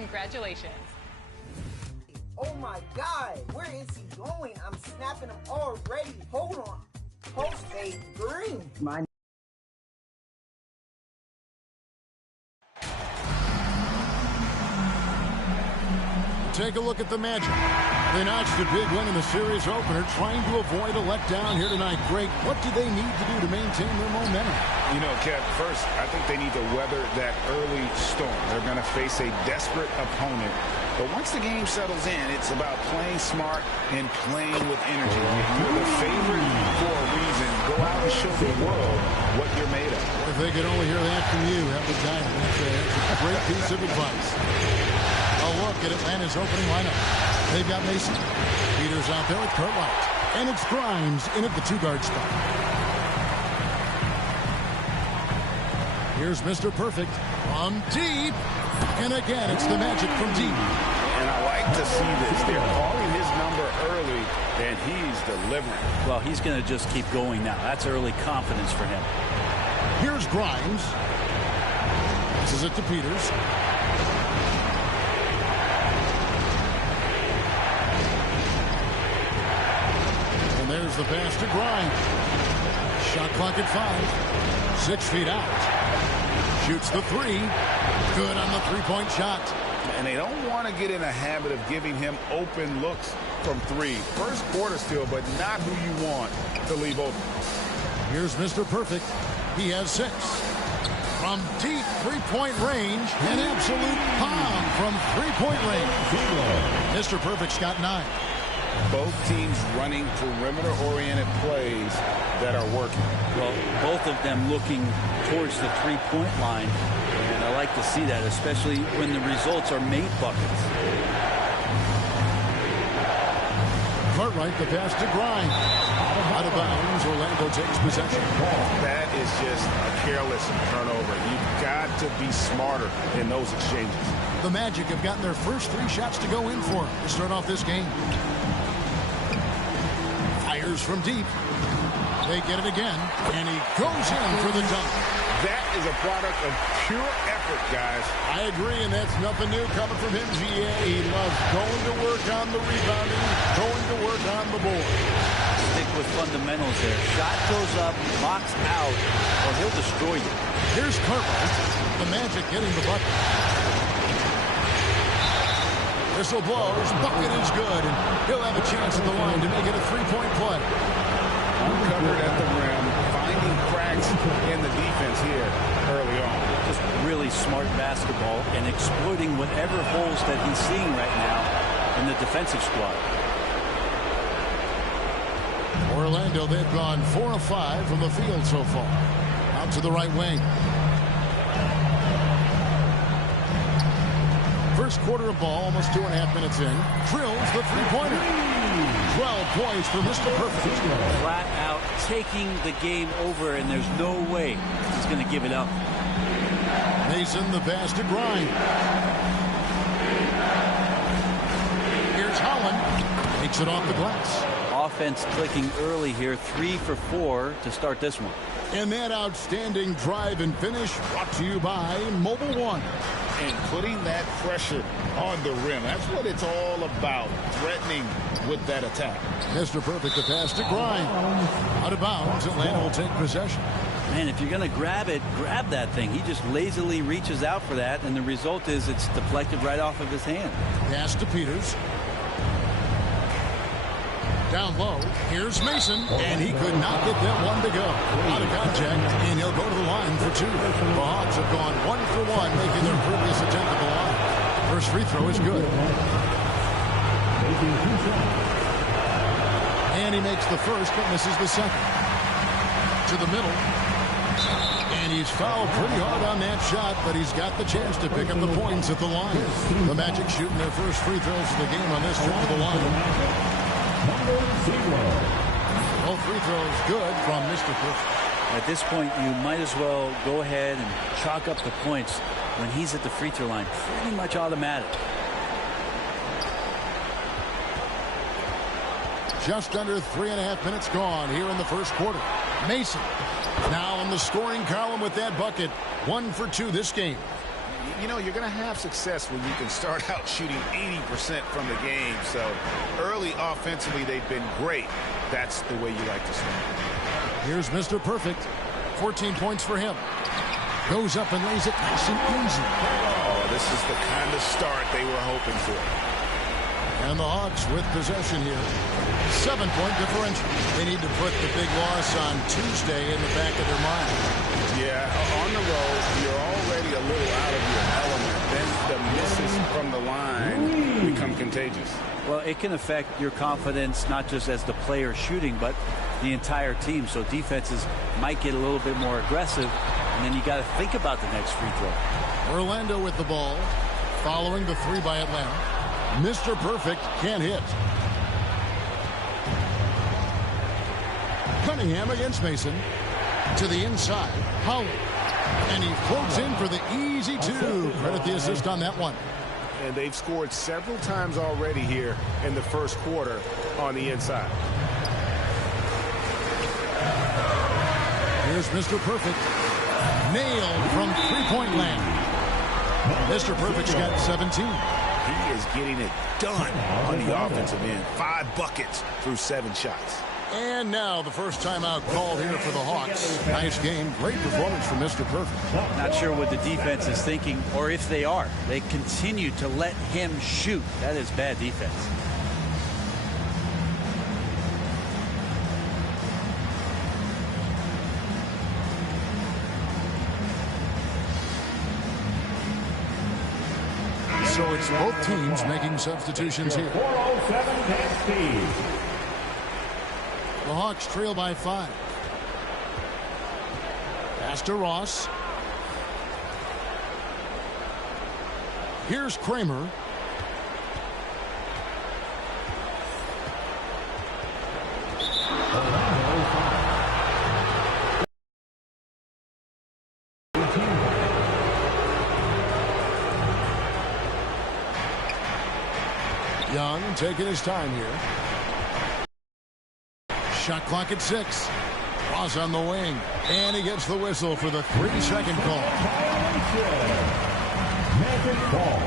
Congratulations. Oh my God, where is he going? I'm snapping him already. Hold on. Post a green. Take a look at the Magic. They notched a big win in the series opener, trying to avoid a letdown here tonight. Greg, what do they need to do to maintain their momentum? You know, Kev, first, I think they need to weather that early storm. They're going to face a desperate opponent. But once the game settles in, it's about playing smart and playing with energy. You're the favorite for a reason. Go out and show the world what you're made of. If they could only hear that from you, have the time. That's a great piece of advice. A look at Atlanta's opening lineup. They've got Mason. Peters out there with Cartwright. And it's Grimes in at the two-guard spot. Here's Mr. Perfect from deep. And again, it's the Magic from deep. And I like to see this. They're calling his number early, and he's delivering. Well, he's going to just keep going now. That's early confidence for him. Here's Grimes. This is it to Peters. And there's the pass to Grimes. Shot clock at 5. 6 feet out. Shoots the three. Good on the three-point shot. And they don't want to get in a habit of giving him open looks from three. First quarter still, but not who you want to leave open. Here's Mr. Perfect. He has 6. From deep three-point range, an absolute bomb from three-point range. Mr. Perfect's got 9. Both teams running perimeter-oriented plays that are working. Well, both of them looking towards the three-point line, and I like to see that, especially when the results are made buckets. Cartwright, the pass to Grimes. Out of bounds, Orlando takes possession. That is just a careless turnover. You've got to be smarter in those exchanges. The Magic have gotten their first 3 shots to go in for to start off this game. Fires from deep. They get it again, and he goes in for the dunk. That is a product of pure effort, guys. I agree, and that's nothing new coming from him, GA. He loves going to work on the rebounding, going to work on the board. Stick with fundamentals there. Shot goes up, box out, or he'll destroy you. Here's Cartwright. The Magic getting the bucket. Whistle blows. Bucket is good, and he'll have a chance at the line to make it a three-point play. Uncovered at the rim, finding cracks in the defense here early on. Just really smart basketball and exploiting whatever holes that he's seeing right now in the defensive squad. Orlando, they've gone 4 of 5 from the field so far. Out to the right wing. First quarter of ball, almost 2.5 minutes in. Drills the three-pointer. 12 points for Mr. Perfect. Flat out taking the game over, and there's no way he's going to give it up. Mason, the pass to Grimes. Here's Holland. Takes it off the glass. Offense clicking early here. 3 for 4 to start this one. And that outstanding drive and finish brought to you by Mobile One. And putting that pressure on the rim. That's what it's all about, threatening with that attack. Mr. Perfect, the pass to Grimes. Out of bounds, Atlanta will take possession. Man, if you're going to grab it, grab that thing. He just lazily reaches out for that, and the result is it's deflected right off of his hand. Pass to Peters. Down low, here's Mason, and he could not get that one to go. Out of contact, and he'll go to the line for 2. The Hawks have gone 1 for 1, making their previous attempt at the line. First free throw is good. And he makes the first, but misses the second. To the middle. And he's fouled pretty hard on that shot, but he's got the chance to pick up the points at the line. The Magic shooting their first free throws of the game on this trip to the line. All free throws good from Mr. Perfect. At this point, you might as well go ahead and chalk up the points when he's at the free throw line. Pretty much automatic. Just under 3.5 minutes gone here in the first quarter. Mason now in the scoring column with that bucket. 1 for 2 this game. you know, you're going to have success when you can start out shooting 80% from the game. So early offensively, they've been great. That's the way you like to start. Here's Mr. Perfect. 14 points for him. Goes up and lays it nice and easy. Oh, this is the kind of start they were hoping for. And the Hawks with possession here. 7-point differential. They need to put the big loss on Tuesday in the back of their mind. Yeah, on the road, you're already a little out of your element. Then the misses from the line become contagious. Well, it can affect your confidence, not just as the player shooting, but the entire team. So defenses might get a little bit more aggressive, and then you got to think about the next free throw. Orlando with the ball, following the three by Atlanta. Mr. Perfect can't hit. Cunningham against Mason. To the inside. Howard. And he floats in for the easy two. Credit the assist on that one. And they've scored several times already here in the first quarter on the inside. Here's Mr. Perfect. Nailed from three-point land. Mr. Perfect's got 17. He is getting it done on the offensive end. 5 buckets through 7 shots. And now the first timeout called here for the Hawks. Nice game. Great performance from Mr. Perfect. Not sure what the defense is thinking, or if they are. They continue to let him shoot. That is bad defense. So it's both teams making substitutions here. 407 Cassidy. The Hawks trail by 5. Pass to Ross. Here's Kramer. Young taking his time here. Shot clock at 6. Ross on the wing. And he gets the whistle for the 3-second call. Magic ball.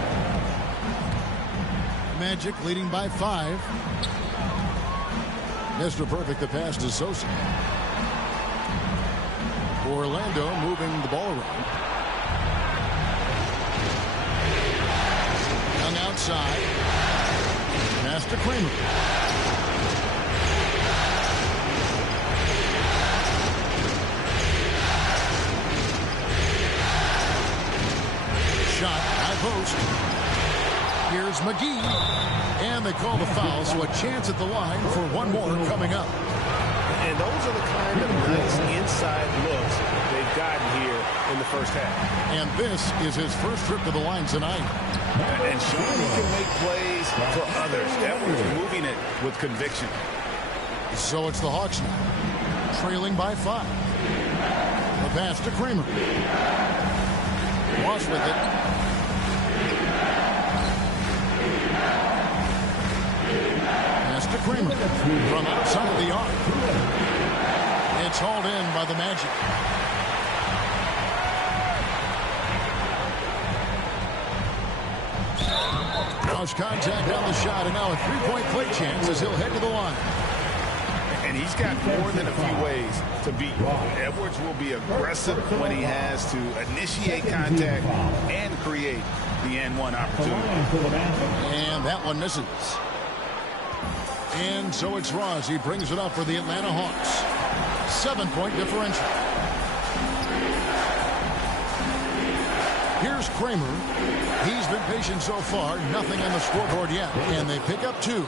Magic leading by 5. Mr. Perfect, the pass to Sosa. Orlando moving the ball around. Young outside. Pass to Kramer. Shot, high post. Here's McGee. And they call the foul, so a chance at the line for one more coming up. And those are the kind of nice inside looks they've gotten here in the first half. And this is his first trip to the line tonight. And showing he can make plays for others. Edwards moving it with conviction. So it's the Hawks now, trailing by 5. The pass to Kramer. Ross with it. Pass to Kramer from outside of the arc. It's hauled in by the Magic. Now's contact on the shot, and now a 3-point play chance as he'll head to the line. And he's got more than a few ways to beat you. Edwards will be aggressive when he has to initiate contact and create the N1 opportunity. And that one misses. And so it's Ross. He brings it up for the Atlanta Hawks. 7-point differential. Here's Kramer. He's been patient so far. Nothing on the scoreboard yet. And they pick up 2.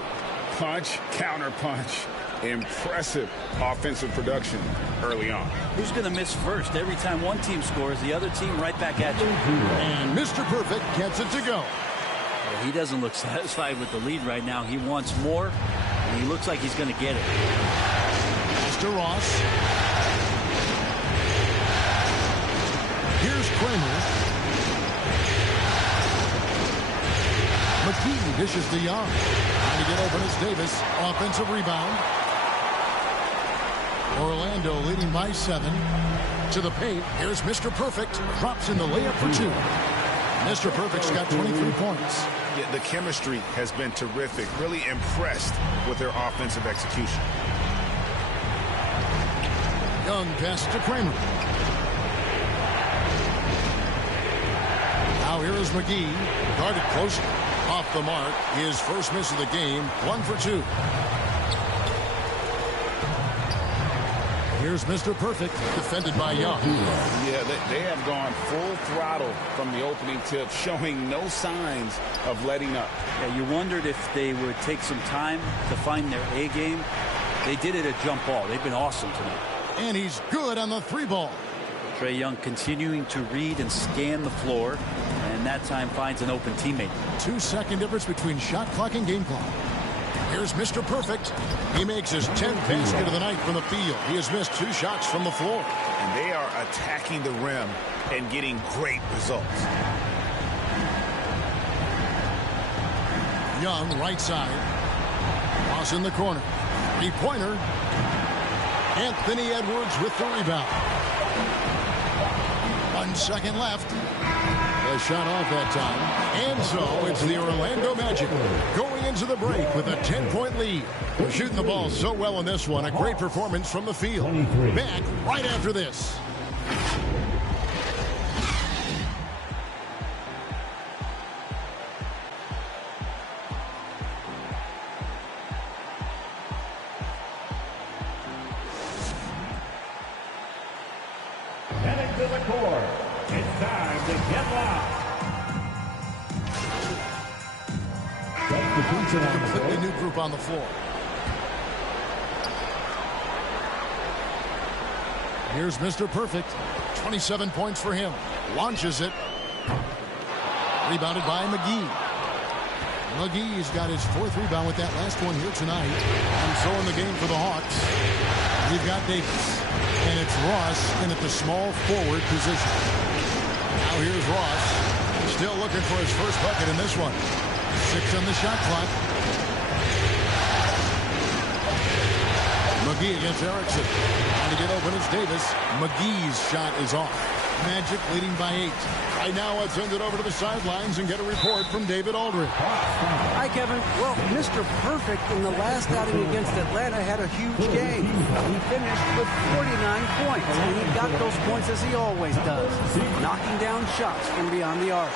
Punch, counter punch. Impressive offensive production early on. Who's going to miss first? Every time one team scores, the other team right back at you. And Mr. Perfect gets it to go. Well, he doesn't look satisfied with the lead right now. He wants more, and he looks like he's going to get it. Mr. Ross. Here's Kramer. McGee dishes to Young. Trying to get open as Davis. Offensive rebound. Orlando leading by 7. To the paint. Here's Mr. Perfect. Drops in the layup for 2. Mr. Perfect's got 23 points. Yeah, the chemistry has been terrific. Really impressed with their offensive execution. Young passes to Kramer. Now here is McGee. Guarded closely. Off the mark. His first miss of the game. 1 for 2. Here's Mr. Perfect, defended by Young. Yeah, they have gone full throttle from the opening tip, showing no signs of letting up. Yeah, you wondered if they would take some time to find their A game. They did it at jump ball. They've been awesome tonight. And he's good on the 3 ball. Trae Young continuing to read and scan the floor, and that time finds an open teammate. 2-second difference between shot clock and game clock. Here's Mr. Perfect. He makes his 10th basket of the night from the field. He has missed 2 shots from the floor. And they are attacking the rim and getting great results. Young, right side. Ross in the corner. 3-pointer. Anthony Edwards with the rebound. 1 second left. The shot off that time. And so it's the Orlando Magic going into the break with a 10-point lead. They're shooting the ball so well in this one. A great performance from the field. Back right after this. Heading to the court. It's time to get locked. Completely new group on the floor. Here's Mr. Perfect. 27 points for him. Launches it. Rebounded by McGee. McGee's got his 4th rebound with that last one here tonight. And so in the game for the Hawks, we've got Davis. And it's Ross in at the small forward position. Now here's Ross. Still looking for his first bucket in this one. 6 on the shot clock. McGee against Erickson. Trying to get open is Davis. McGee's shot is off. Magic leading by 8. Right now, let's send it over to the sidelines and get a report from David Aldridge. Hi, Kevin. Well, Mr. Perfect in the last outing against Atlanta had a huge game. He finished with 49 points, and he got those points as he always does, knocking down shots from beyond the arc.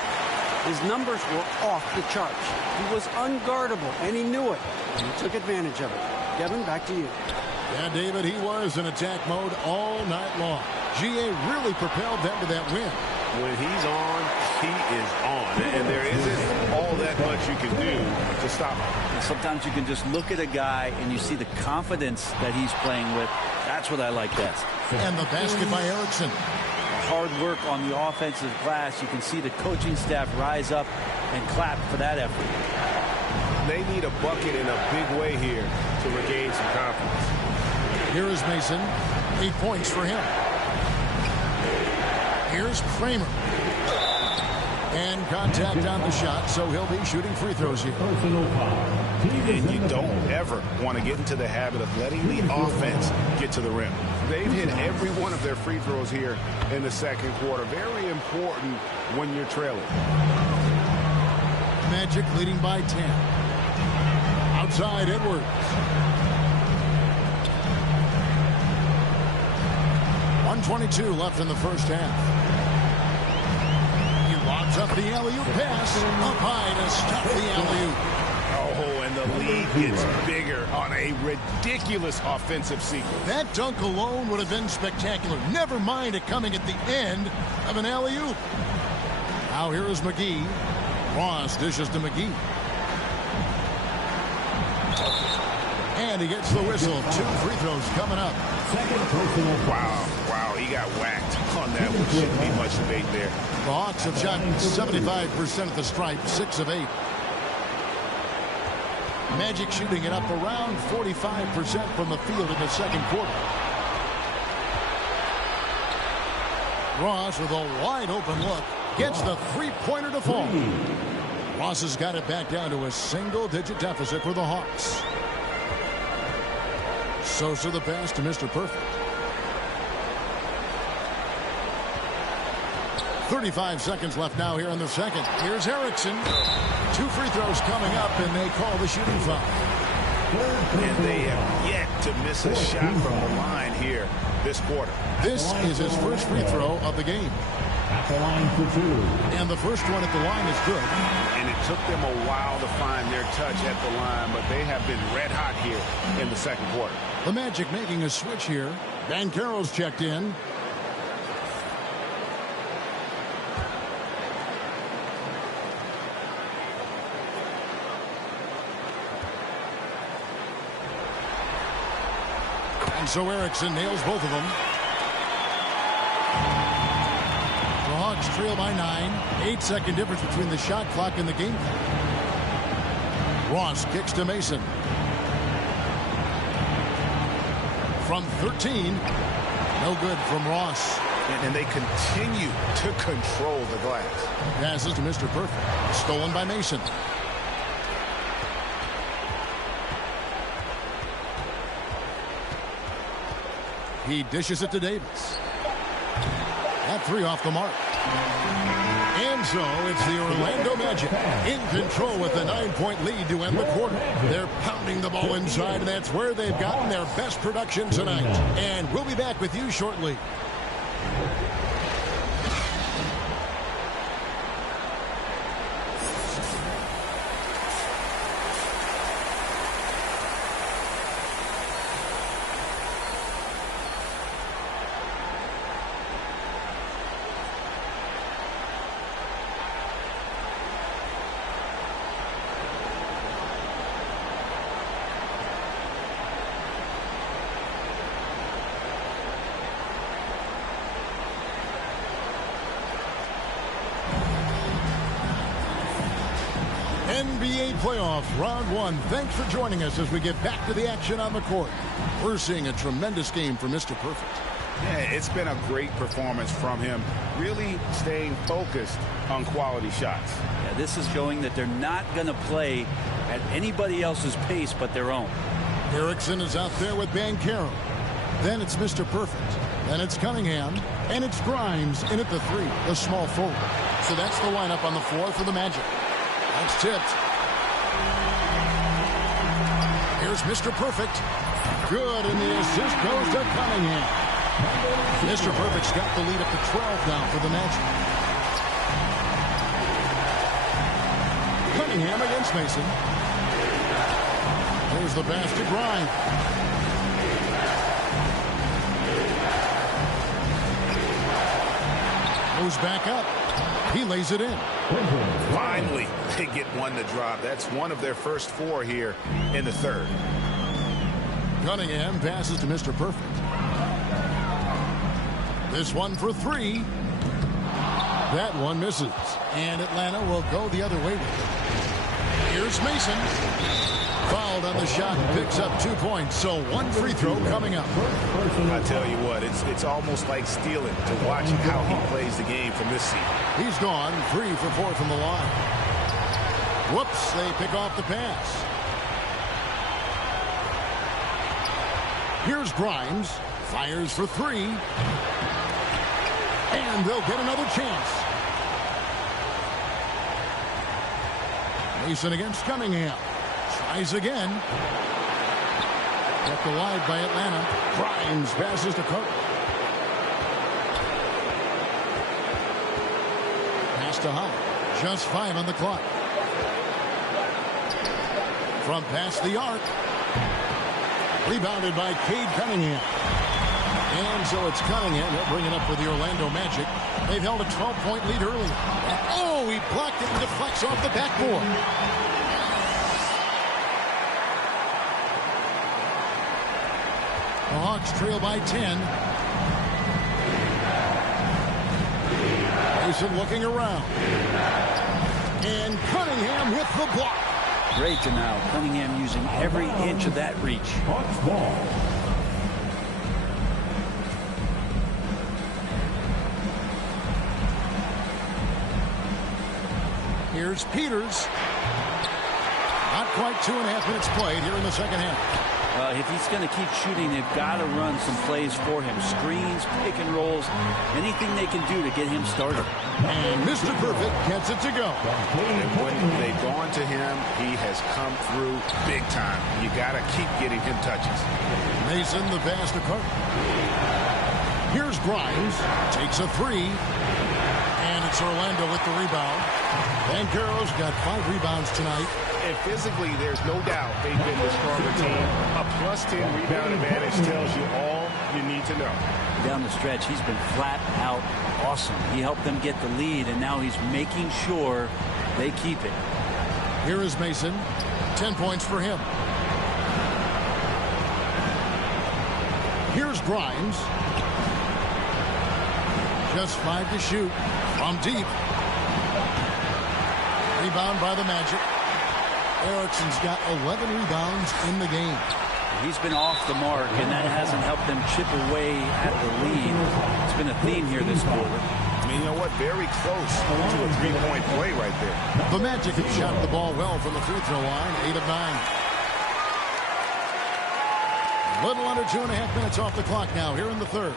His numbers were off the charts. He was unguardable, and he knew it. And he took advantage of it. Kevin, back to you. Yeah, David, he was in attack mode all night long. GA really propelled them to that win. When he's on, he is on. And there isn't all that much you can do to stop him. And sometimes you can just look at a guy and you see the confidence that he's playing with. That's what I like best. And the basket by Erickson. Hard work on the offensive glass. You can see the coaching staff rise up and clap for that effort. They need a bucket in a big way here to regain some confidence. Here is Mason. 8 points for him. Here's Kramer. And contact on the shot, so he'll be shooting free throws here. And you don't ever want to get into the habit of letting the offense get to the rim. They've hit every one of their free throws here in the second quarter. Very important when you're trailing. Magic leading by 10. Outside Edwards. 1:22 left in the first half. He lobs up the alley-oop pass. Up high to stop the alley-oop. Oh, and the lead gets bigger on a ridiculous offensive sequence. That dunk alone would have been spectacular. Never mind it coming at the end of an alley-oop. Now here is McGee. Ross dishes to McGee. And he gets the whistle. 2 free throws coming up. Wow, he got whacked on that one. Shouldn't be much debate there. The Hawks have shot 75% at the stripe, 6 of 8. Magic shooting it up around 45% from the field in the second quarter. Ross with a wide open look gets the 3-pointer to fall. Ross has got it back down to a single-digit deficit for the Hawks. Sosa the pass to Mr. Perfect. 35 seconds left now here in the second. Here's Erickson. 2 free throws coming up, and they call the shooting foul. And they have yet to miss a shot from the line here this quarter. This is his first free throw of the game. At the line for 2. And the first one at the line is good. And it took them a while to find their touch at the line, but they have been red hot here in the second quarter. The Magic making a switch here. Banchero's checked in. And so Erickson nails both of them. The Hawks trail by 9. 8-second difference between the shot clock and the game clock. Ross kicks to Mason. From 13. No good from Ross. And they continue to control the glass. Passes to Mr. Perfect. Stolen by Mason. He dishes it to Davis. That 3 off the mark. And so it's the Orlando Magic in control with a 9-point lead to end the quarter. They're pounding the ball inside, and that's where they've gotten their best production tonight. And we'll be back with you shortly. NBA playoff round 1. Thanks for joining us as we get back to the action on the court. We're seeing a tremendous game for Mr. Perfect. Yeah, it's been a great performance from him, really staying focused on quality shots. Yeah, this is showing that they're not going to play at anybody else's pace but their own. Erickson is out there with Banchero. Then it's Mr. Perfect. Then it's Cunningham. And it's Grimes in at the 3, the small forward. So that's the lineup on the floor for the Magic. That's tipped. Here's Mr. Perfect. Good, and the assist goes to Cunningham. Mr. Perfect's got the lead up to 12 now for the Magic. Cunningham against Mason. Here's the pass to Grimes. Goes back up. He lays it in. Finally, they get one to drop. That's one of their first 4 here in the third. Cunningham passes to Mr. Perfect. This one for 3. That one misses. And Atlanta will go the other way with it. Here's Mason. Fouled on the shot and picks up 2 points. So 1 free throw coming up. I tell you what, it's almost like stealing to watch how he plays the game from this seat. He's gone 3 for 4 from the line. Whoops, they pick off the pass. Here's Grimes. Fires for 3. And they'll get another chance. Mason against Cunningham. Tries again. Kept alive by Atlanta. Grimes passes to Cook. Pass to Howard. Just 5 on the clock. From past the arc. Rebounded by Cade Cunningham. And so it's Cunningham. He'll bring it up for the Orlando Magic. They've held a 12-point lead earlier. Oh, he blocked it and deflects off the backboard. The Hawks trail by 10. Mason looking around. And Cunningham with the block. Great to now. Cunningham using every inch of that reach. Hawks ball. Here's Peters. Not quite 2.5 minutes played here in the second half. If he's going to keep shooting, they've got to run some plays for him. Screens, pick and rolls, anything they can do to get him started. And Mr. Perfect gets it to go. And when they've gone to him, he has come through big time. You got to keep getting him touches. Mason, the pass to Carter. Here's Grimes. Takes a three. And it's Orlando with the rebound. Banchero's got 5 rebounds tonight. And physically, there's no doubt they've been the stronger team. A +10 rebound advantage tells you all you need to know. Down the stretch, he's been flat out awesome. He helped them get the lead, and now he's making sure they keep it. Here is Mason. 10 points for him. Here's Grimes. Just 5 to shoot from deep. Rebound by the Magic. Erickson's got 11 rebounds in the game. He's been off the mark, and that hasn't helped them chip away at the lead. It's been a theme here this quarter. I mean, you know what? Very close to a three-point play right there. The Magic have shot the ball well from the free throw line. 8 of 9. A little under 2.5 minutes off the clock now here in the third.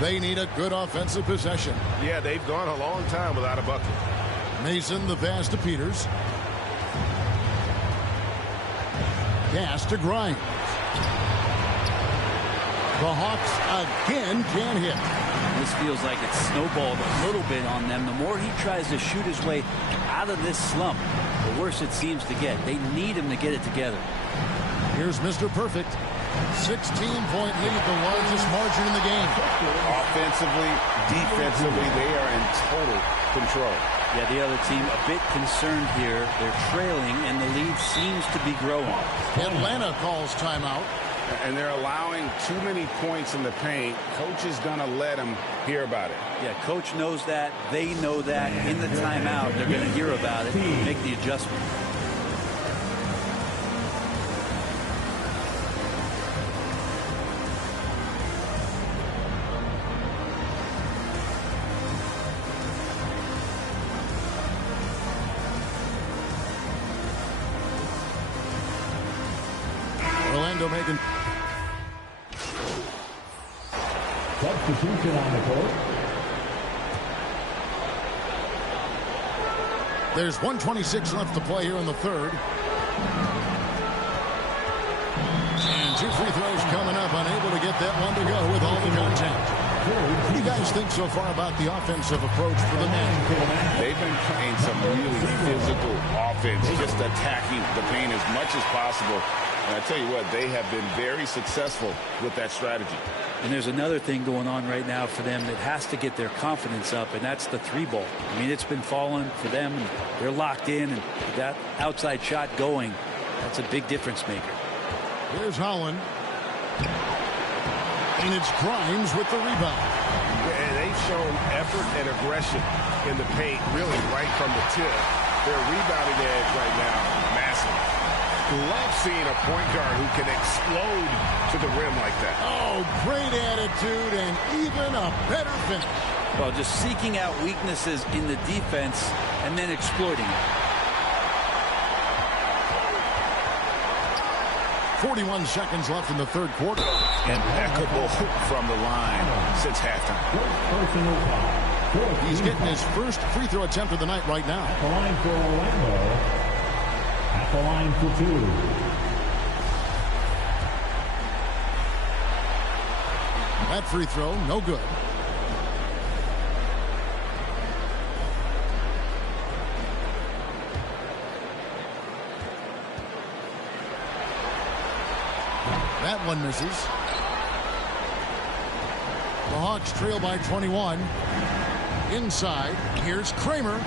They need a good offensive possession. Yeah, they've gone a long time without a bucket. Mason, the pass to Peters. Pass to Grimes. The Hawks again can't hit. This feels like it's snowballed a little bit on them. The more he tries to shoot his way out of this slump, the worse it seems to get. They need him to get it together. Here's Mr. Perfect. 16-point lead, the largest margin in the game. Offensively, defensively, they are in total control. Yeah, the other team a bit concerned here. They're trailing, and the lead seems to be growing. Atlanta calls timeout. And they're allowing too many points in the paint. Coach is going to let them hear about it. Yeah, coach knows that. They know that. In the timeout, they're going to hear about it and make the adjustment. Orlando making... Substitution on the court. There's 1:26 left to play here in the third. And 2 free throws coming up, unable to get that one to go with all the contact. What do you guys think so far about the offensive approach for the Magic? They've been playing some really physical offense, just attacking the paint as much as possible. And I tell you what, they have been very successful with that strategy. And there's another thing going on right now for them that has to get their confidence up, and that's the 3-ball. I mean, it's been falling for them, and they're locked in, and that outside shot going, that's a big difference maker. Here's Holland. And it's Grimes with the rebound. And they've shown effort and aggression in the paint, really right from the tip. Their rebounding edge right now, massive. Love seeing a point guard who can explode to the rim like that. Oh, great attitude and even a better finish. Well, just seeking out weaknesses in the defense and then exploiting it. 41 seconds left in the third quarter. Impeccable from the line since halftime. He's getting his first free throw attempt of the night right now. At the line for Orlando. At the line for 2. That free throw, no good. That one misses. The Hawks trail by 21. Inside, here's Kramer.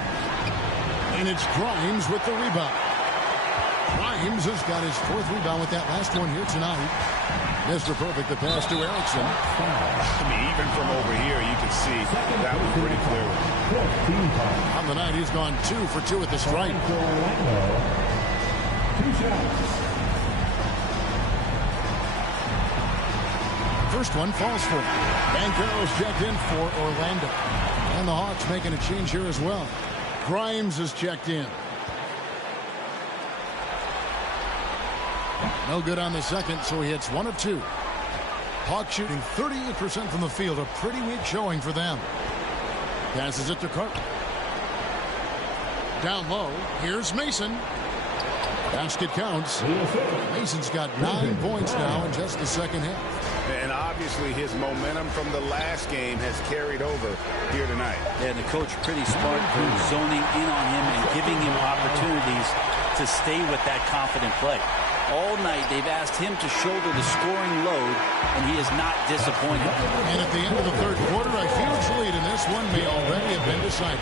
And it's Grimes with the rebound. Grimes has got his 4th rebound with that last one here tonight. Mr. Perfect, the pass to Erickson. I mean, even from over here, you can see that was pretty clear. On the night, he's gone 2 for 2 at the stripe. 2 shots. First one falls for him. Banchero's checked in for Orlando. And the Hawks making a change here as well. Grimes is checked in. No good on the second, so he hits 1 of 2. Hawks shooting 38% from the field, a pretty weak showing for them. Passes it to Carter. Down low, here's Mason. Basket counts. Mason's got 9 points now in just the second half. And obviously his momentum from the last game has carried over here tonight. And the coach pretty smart for zoning in on him and giving him opportunities to stay with that confident play. All night they've asked him to shoulder the scoring load, and he is not disappointed. And at the end of the third quarter, a huge lead in this one may already have been decided.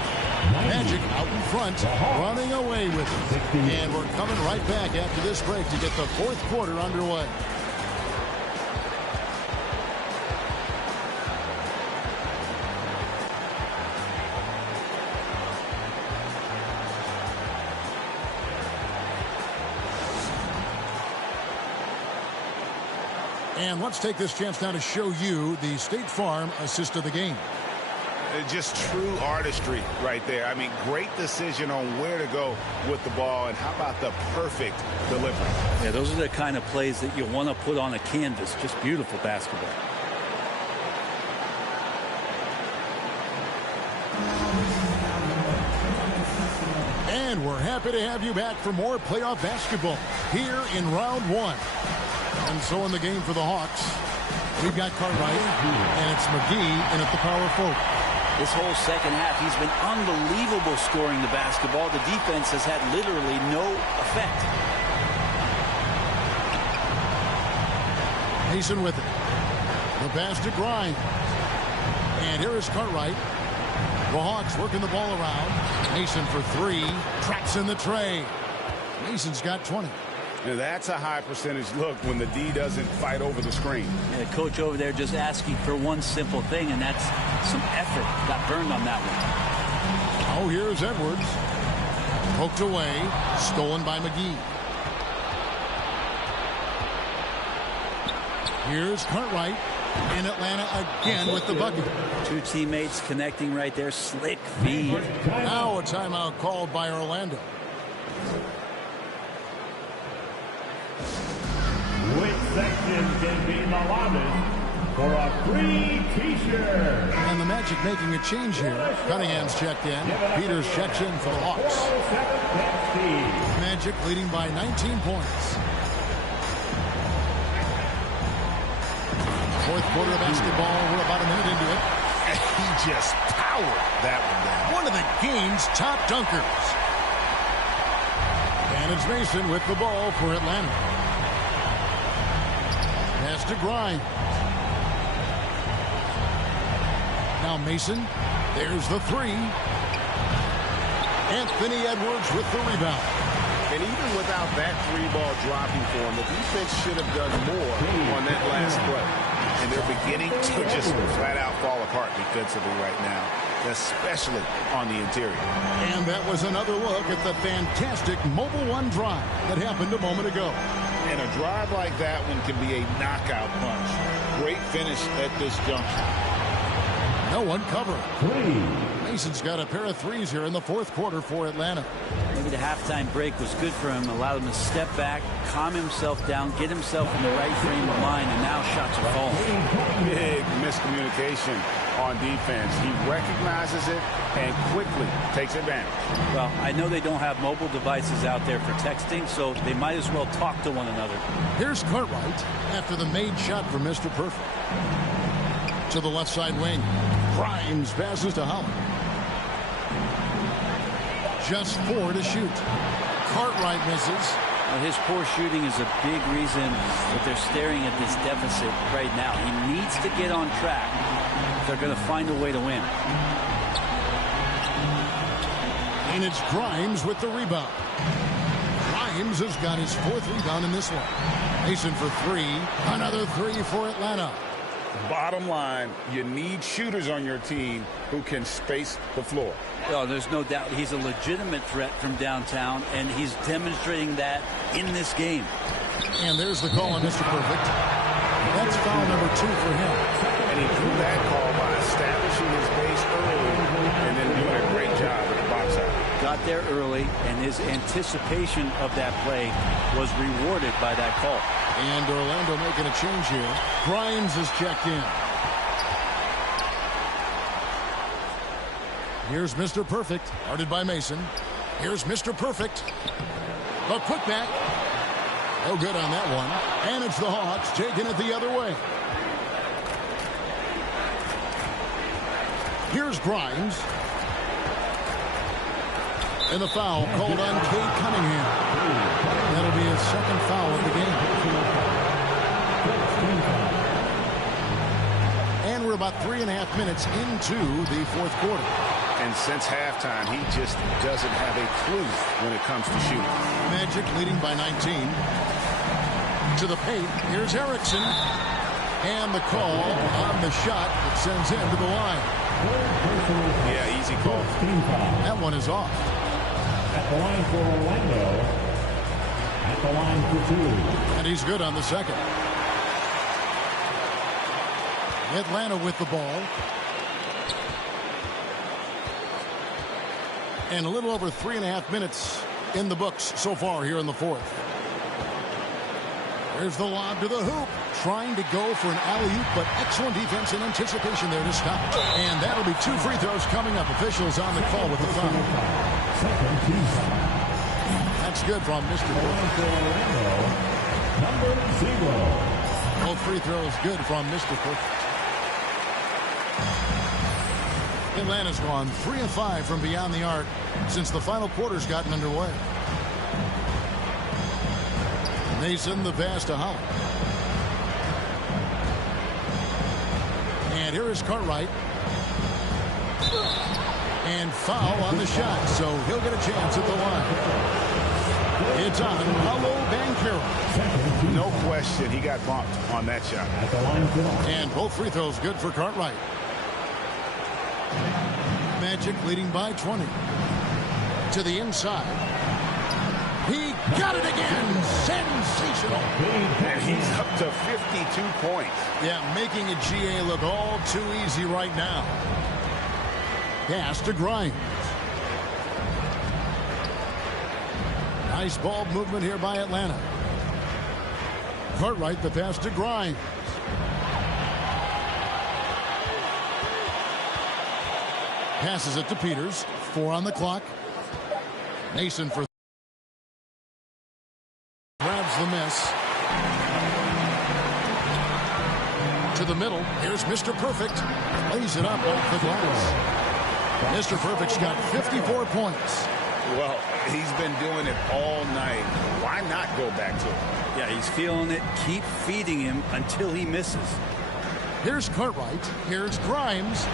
Magic out in front, running away with it. And we're coming right back after this break to get the fourth quarter underway. And let's take this chance now to show you the State Farm assist of the game. Just true artistry right there. I mean, great decision on where to go with the ball, and how about the perfect delivery? Yeah, those are the kind of plays that you want to put on a canvas. Just beautiful basketball. And we're happy to have you back for more playoff basketball here in round 1. And so in the game for the Hawks, we've got Cartwright, and it's McGee in at the power forward. This whole second half, he's been unbelievable scoring the basketball. The defense has had literally no effect. Mason with it. The pass to Grimes. And here is Cartwright. The Hawks working the ball around. Mason for 3. Tracks in the tray. Mason's got 20. Now that's a high percentage look when the D doesn't fight over the screen. And the coach over there just asking for one simple thing, and that's some effort. Got burned on that one. Oh, here's Edwards. Poked away. Stolen by McGee. Here's Cartwright in Atlanta again with the bucket. 2 teammates connecting right there. Slick feed. Now a timeout called by Orlando. Which section can be allotted for a free T-shirt? And the Magic making a change here. Cunningham's checked in. Peters checks in for the Hawks. Magic leading by 19 points. Fourth quarter of basketball. We're about a minute into it. He just powered that one down. One of the game's top dunkers. And it's Mason with the ball for Atlanta. Pass to Grimes. Now Mason. There's the 3. Anthony Edwards with the rebound. And even without that 3-ball dropping for him, the defense should have done more on that last play. And they're beginning to just flat out fall apart defensively right now, especially on the interior. And that was another look at the fantastic Mobile One drive that happened a moment ago. And a drive like that one can be a knockout punch. Great finish at this juncture. No one covering. Mason's got a pair of 3s here in the fourth quarter for Atlanta. Maybe the halftime break was good for him. Allowed him to step back, calm himself down, get himself in the right frame of mind, and now shots are falling. Big miscommunication on defense. He recognizes it and quickly takes advantage. Well, I know they don't have mobile devices out there for texting, so they might as well talk to one another. Here's Cartwright after the made shot from Mr. Perfect. To the left side wing. Grimes passes to Holland. Just 4 to shoot. Cartwright misses. Well, his poor shooting is a big reason that they're staring at this deficit right now. He needs to get on track if they're going to find a way to win. And it's Grimes with the rebound. Grimes has got his 4th rebound in this one. Mason for 3. Another 3 for Atlanta. Bottom line, you need shooters on your team who can space the floor. Oh, there's no doubt he's a legitimate threat from downtown, and he's demonstrating that in this game. And there's the call on Mr. Perfect. That's foul number 2 for him. And he drew that call by establishing his base early and then doing a great job at the box out. got there early, and his anticipation of that play was rewarded by that call. And Orlando making a change here. Grimes is checked in. Here's Mr. Perfect, guarded by Mason. Here's Mr. Perfect. A putback. No good on that one. And it's the Hawks taking it the other way. Here's Grimes. And the foul called on Cade Cunningham. That'll be his second foul of the game. And we're about 3.5 minutes into the fourth quarter. And since halftime, he just doesn't have a clue when it comes to shooting. Magic leading by 19. To the paint. Here's Erickson. And the call on the shot that sends him to the line. Yeah, easy call. That one is off. At the line for Orlando. At the line for 2. And he's good on the second. Atlanta with the ball. And a little over 3.5 minutes in the books so far here in the fourth. There's the lob to the hoop. Trying to go for an alley-oop, but excellent defense and anticipation there to stop. And that'll be 2 free throws coming up. Officials on the call with the foul. That's good from Mr. Number 0. Both free throws good from Mr. Perfect. Atlanta's gone 3 of 5 from beyond the arc since the final quarter's gotten underway. Mason the pass to Holland. And here is Cartwright. And foul on the shot, so he'll get a chance at the line. It's on Paolo Banchero. No question, he got bumped on that shot. And both free throws good for Cartwright. Magic leading by 20. To the inside. He got it again. Sensational. And he's up to 52 points. Yeah, making a GA look all too easy right now. Pass to Grimes. Nice ball movement here by Atlanta. Cartwright the pass to Grimes. Passes it to Peters. 4 on the clock. Mason for grabs the miss. To the middle. Here's Mr. Perfect. Lays it up off the glass. Mr. Perfect's got 54 points. Well, he's been doing it all night. Why not go back to it? Yeah, he's feeling it. Keep feeding him until he misses. Here's Cartwright. Here's Grimes.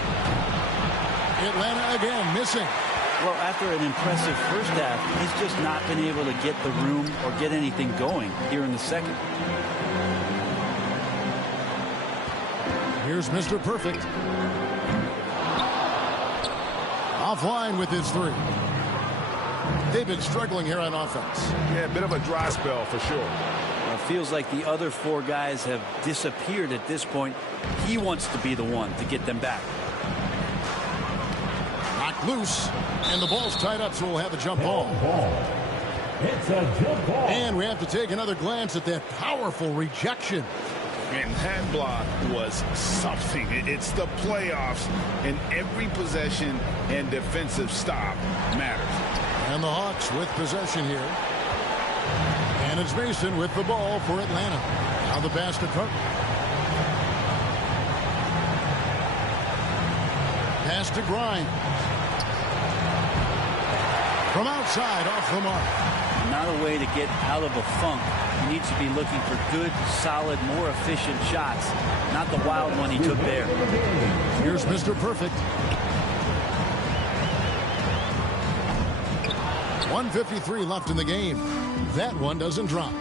Atlanta again missing. Well, after an impressive first half, he's just not been able to get the room or get anything going here in the second. Here's Mr. Perfect. Offline with his 3. They've been struggling here on offense. Yeah, a bit of a dry spell for sure. Well, it feels like the other 4 guys have disappeared at this point. He wants to be the one to get them back. Knocked loose, and the ball's tied up, so we'll have a jump ball. It's a jump ball. And we have to take another glance at that powerful rejection. And that block was something. It's the playoffs, and every possession and defensive stop matters. And the Hawks with possession here. And it's Mason with the ball for Atlanta. Now the pass to Carter. Pass to Grimes. From outside, off the mark. Not a way to get out of a funk. He needs to be looking for good, solid, more efficient shots. Not the wild one he took there. Here's Mr. Perfect. 1:53 left in the game. That one doesn't drop.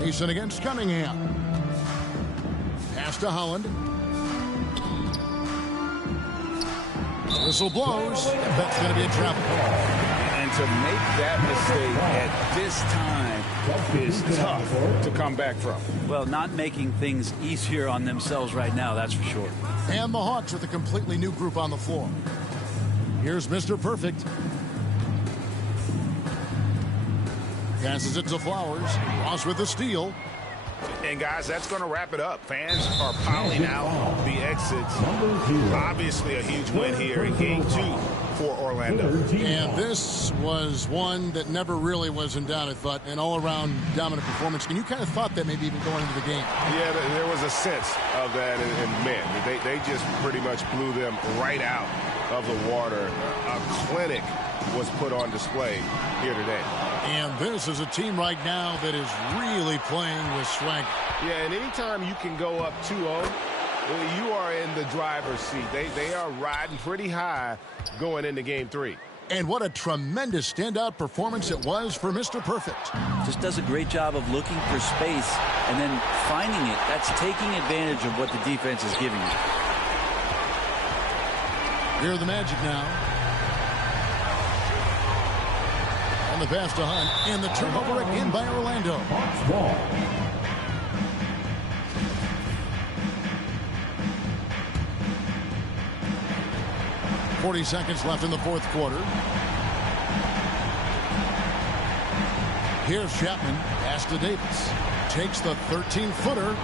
Mason against Cunningham. Pass to Holland. Whistle blows. And that's going to be a travel. And to make that mistake at this time is tough to come back from. Well, not making things easier on themselves right now, that's for sure. And the Hawks with a completely new group on the floor. Here's Mr. Perfect. Passes it to Flowers. Ross with the steal. And, guys, that's going to wrap it up. Fans are piling out the exits. Obviously a huge win here in Game 2 for Orlando. And this was one that never really was in doubt, I thought. An all-around dominant performance. And you kind of thought that maybe even going into the game. Yeah, there was a sense of that. And man, they just pretty much blew them right out of the water. A clinic was put on display here today. And this is a team right now that is really playing with strength. Yeah, and anytime you can go up 2-0, you are in the driver's seat. They are riding pretty high going into Game 3. And what a tremendous standout performance it was for Mr. Perfect. Just does a great job of looking for space and then finding it. That's taking advantage of what the defense is giving you. Here are the Magic now. And the pass to Hunt. And the turnover again by Orlando. 40 seconds left in the fourth quarter. Here's Chapman. Pass to Davis. Takes the 13-footer.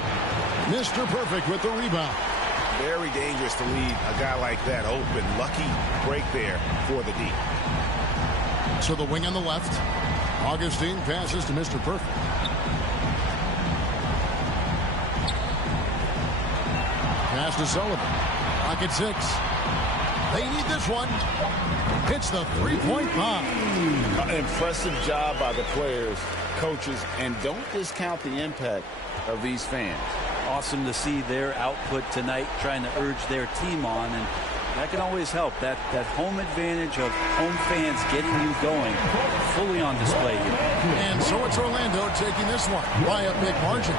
Mr. Perfect with the rebound. Very dangerous to leave a guy like that open. Lucky break there for the D. So the wing on the left. Augustine passes to Mr. Perfect. Pass to Sullivan. Pocket 6. They need this one. Hits the three-point bomb. An impressive job by the players, coaches, and don't discount the impact of these fans. Awesome to see their output tonight, trying to urge their team on, and that can always help. That home advantage of home fans getting you going, fully on display here. And so it's Orlando taking this one by a big margin.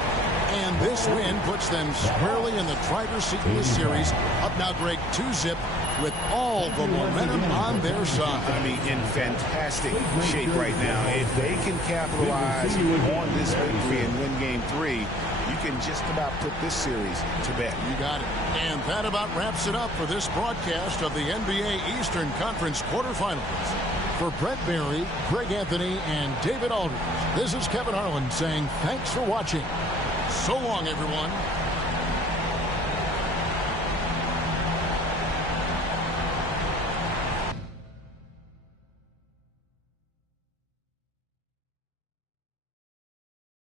And this win puts them squarely in the driver's seat in the series. Up now, Greg, 2-zip with all the momentum on their side. I mean, in fantastic shape right now. If they can capitalize on this victory and win Game 3, you can just about put this series to bed. You got it. And that about wraps it up for this broadcast of the NBA Eastern Conference quarterfinals. For Brent Barry, Greg Anthony, and David Aldridge, this is Kevin Harlan saying thanks for watching. So long, everyone.